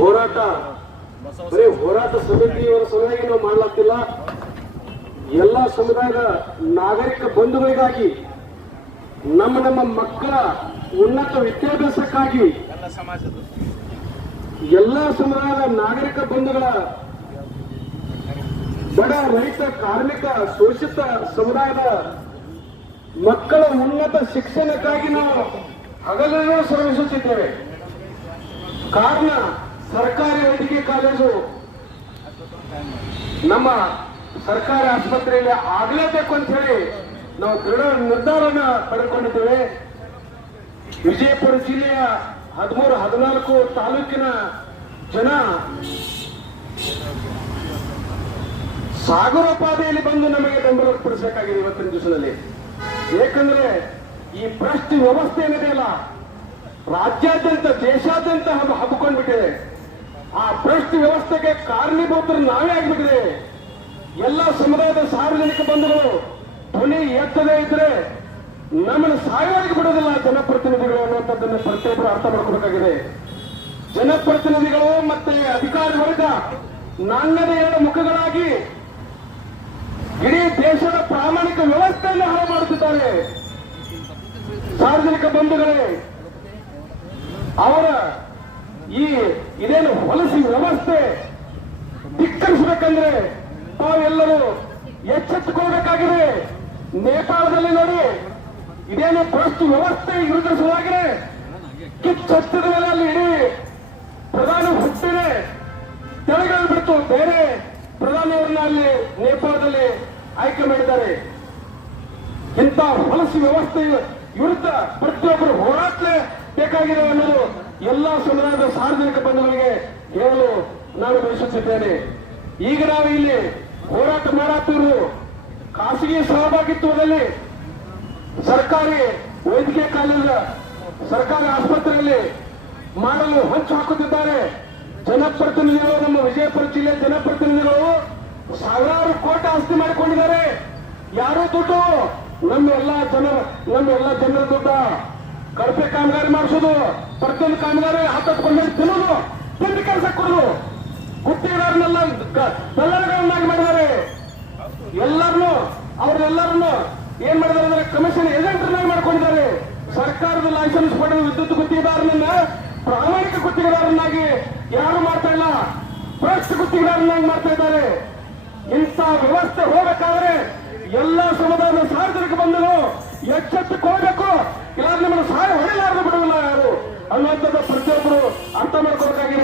ಹೋರಾಟ ಬರೀ ಹೋರಾಟ ಸಮಿತಿಯವರ ಸಲುವಾಗಿ ನಾವು ಮಾಡಲಾಗ್ತಿಲ್ಲ. ಎಲ್ಲ ಸಮುದಾಯದ ನಾಗರಿಕ ಬಂಧುಗಳಿಗಾಗಿ, ನಮ್ಮ ಮಕ್ಕಳ ಉನ್ನತ ವಿದ್ಯಾಭ್ಯಾಸಕ್ಕಾಗಿ, ಎಲ್ಲ ಸಮುದಾಯದ ನಾಗರಿಕ ಬಂಧುಗಳ, ಬಡ ರೈತ ಕಾರ್ಮಿಕ ಶೋಷಿತ ಸಮುದಾಯದ ಮಕ್ಕಳ ಉನ್ನತ ಶಿಕ್ಷಣಕ್ಕಾಗಿ ನಾವು ಹಗಲಿರುಳು ಶ್ರಮಿಸುತ್ತಿದ್ದೇವೆ. ಕಾರಣ ಸರ್ಕಾರಿ ವೈದ್ಯಕೀಯ ಕಾಲೇಜು ನಮ್ಮ ಸರ್ಕಾರಿ ಆಸ್ಪತ್ರೆಯಲ್ಲಿ ಆಗಲೇಬೇಕು ಅಂತ ಹೇಳಿ ನಾವು ದೃಢ ನಿರ್ಧಾರನ ಪಡೆದುಕೊಂಡಿದ್ದೇವೆ. ವಿಜಯಪುರ ಜಿಲ್ಲೆಯ 13-14 ತಾಲೂಕಿನ ಜನ ಸಾಗರೋಪಾದಿಯಲ್ಲಿ ಬಂದು ನಮಗೆ ಬೆಂಬಲ ವ್ಯಕ್ತಪಡಿಸಬೇಕಾಗಿದೆ ಇವತ್ತಿನ ದಿವಸದಲ್ಲಿ. ಏಕೆಂದ್ರೆ ಈ ಭ್ರಷ್ಟ ವ್ಯವಸ್ಥೆ ಏನಿದೆಯಲ್ಲ, ರಾಜ್ಯಾದ್ಯಂತ ದೇಶಾದ್ಯಂತ ಹಬ್ಬಿಕೊಂಡ್ಬಿಟ್ಟಿದೆ. ಆ ಭ್ರಷ್ಟ ವ್ಯವಸ್ಥೆಗೆ ಕಾರಣೀಭೂತರು ನಾವೇ ಆಗಿಬಿಟ್ಟಿದೆ. ಎಲ್ಲ ಸಮುದಾಯದ ಸಾರ್ವಜನಿಕ ಬಂಧುಗಳು ಧ್ವನಿ ಎತ್ತದೇ ಇದ್ರೆ ನಮ್ಮನ್ನು ಸಾಯವಾಗಿ ಬಿಡೋದಿಲ್ಲ ಜನಪ್ರತಿನಿಧಿಗಳು ಅನ್ನುವಂಥದ್ದನ್ನು ಪ್ರತಿಯೊಬ್ಬರು ಅರ್ಥ ಮಾಡ್ಕೋಬೇಕಾಗಿದೆ. ಜನಪ್ರತಿನಿಧಿಗಳು ಮತ್ತೆ ಅಧಿಕಾರಿ ವರ್ಗ ನಾಣ್ಯದ 2 ಮುಖಗಳಾಗಿ ಇಡೀ ದೇಶದ ಪ್ರಾಮಾಣಿಕ ವ್ಯವಸ್ಥೆಯನ್ನು ಹಾಳು ಮಾಡುತ್ತಿದ್ದಾರೆ. ಸಾರ್ವಜನಿಕ ಬಂಧುಗಳೇ, ಅವರ ಇದೇನು ವಲಸೆ ವ್ಯವಸ್ಥೆ ಧಿಕ್ಕರಿಸಬೇಕಂದ್ರೆ ತಾವೆಲ್ಲರೂ ಎಚ್ಚೆತ್ತುಕೊಳ್ಬೇಕಾಗಿದೆ. ನೇಪಾಳದಲ್ಲಿ ನೋಡಿ, ಇದೇನು ಭ್ರಷ್ಟ ವ್ಯವಸ್ಥೆ ವಿರುದ್ಧ ಸಲುವಾಗಿದೆ. ಕಿಚ್ಚತ್ತಿದ ಮೇಲೆ ಅಲ್ಲಿ ಇಡೀ ಪ್ರಧಾನಿ ಹುಟ್ಟಿದೆ, ತೆಳಗಲ್ಲಿ ಬಿಡ್ತು. ಬೇರೆ ಪ್ರಧಾನಿಯವರನ್ನ ಅಲ್ಲಿ ನೇಪಾಳದಲ್ಲಿ ಆಯ್ಕೆ ಮಾಡಿದ್ದಾರೆ. ಇಂಥ ವಲಸೆ ವ್ಯವಸ್ಥೆ ವಿರುದ್ಧ ಪ್ರತಿಯೊಬ್ಬರು ಹೋರಾಟಲೇ ಬೇಕಾಗಿದೆ ಅನ್ನೋದು ಎಲ್ಲ ಸಮುದಾಯದ ಸಾರ್ವಜನಿಕ ಬಂಧುಗಳಿಗೆ ಹೇಳಲು ನಾನು ಬಯಸುತ್ತಿದ್ದೇನೆ. ಈಗ ನಾವು ಇಲ್ಲಿ ಹೋರಾಟ ಮಾಡಾತಿರು ಖಾಸಗಿ ಸಹಭಾಗಿತ್ವದಲ್ಲಿ ಸರ್ಕಾರಿ ವೈದ್ಯಕೀಯ ಕಾಲೇಜ ಸರ್ಕಾರಿ ಆಸ್ಪತ್ರೆಯಲ್ಲಿ ಮಾಡಲು ಹೊಂಚು ಹಾಕುತ್ತಿದ್ದಾರೆ. ಜನಪ್ರತಿನಿಧಿಗಳು, ನಮ್ಮ ವಿಜಯಪುರ ಜಿಲ್ಲೆಯ ಜನಪ್ರತಿನಿಧಿಗಳು ಸಾವಿರಾರು ಕೋಟಿ ಆಸ್ತಿ ಮಾಡಿಕೊಂಡಿದ್ದಾರೆ. ಯಾರು ದುಡ್ಡು? ನಮ್ಮೆಲ್ಲ ಜನರ ದುಡ್ಡ. ಕಳಪೆ ಕಾಮಗಾರಿ ಮಾಡಿಸೋದು, ಪ್ರತಿಯೊಂದು ಕಾಮಗಾರಿ 10 ತಿನ್ನೋದು, ತಿಂಡಿ ಕೆಲಸ ಕೊಡೋದು, ಗುತ್ತಿಗೆದಾರನ್ನೆಲ್ಲ ದಲ್ಲಾಳಿಗಳನ್ನಾಗಿ ಮಾಡಿದ್ದಾರೆ. ಅವ್ರನ್ನೆಲ್ಲರನ್ನು ಏನ್ ಮಾಡಿದ್ದಾರೆ ಅಂದ್ರೆ ಕಮಿಷನ್ ಏಜೆಂಟ್ರನ್ನಾಗಿ ಮಾಡ್ಕೊಂಡಿದ್ದಾರೆ. ಸರ್ಕಾರದ ಲೈಸೆನ್ಸ್ ಪಡೆದ ವಿದ್ಯುತ್ ಗುತ್ತಿಗೆದಾರನನ್ನ ಪ್ರಾಮಾಣಿಕ ಗುತ್ತಿಗೆದಾರನ್ನಾಗಿ ಯಾರು ಮಾಡ್ತಾ ಇಲ್ಲ, ಭ್ರಷ್ಟ ಗುತ್ತಿಗೆದಾರನ್ನಾಗಿ ಮಾಡ್ತಾ ಇದ್ದಾರೆ. ಇಂಥ ವ್ಯವಸ್ಥೆ ಹೋಗಬೇಕಾದ್ರೆ ಎಲ್ಲ ಸಮುದಾಯದ ಸಾರ್ವಜನಿಕ ಬಂಧುಗಳು ಎಚ್ಚೆತ್ತುಕೋಬೇಕು. ಇಲ್ಲ ನಿಮ್ಮನ್ನು ಸಹಾಯ ಹೊಡೆಯಲಾರದು ಬಿಡುವುದಿಲ್ಲ ಯಾರು ಅನ್ನುವಂಥದ್ದು ಪ್ರತಿಯೊಬ್ಬರು ಅರ್ಥ ಮಾಡ್ಕೋಬೇಕಾಗಿದೆ.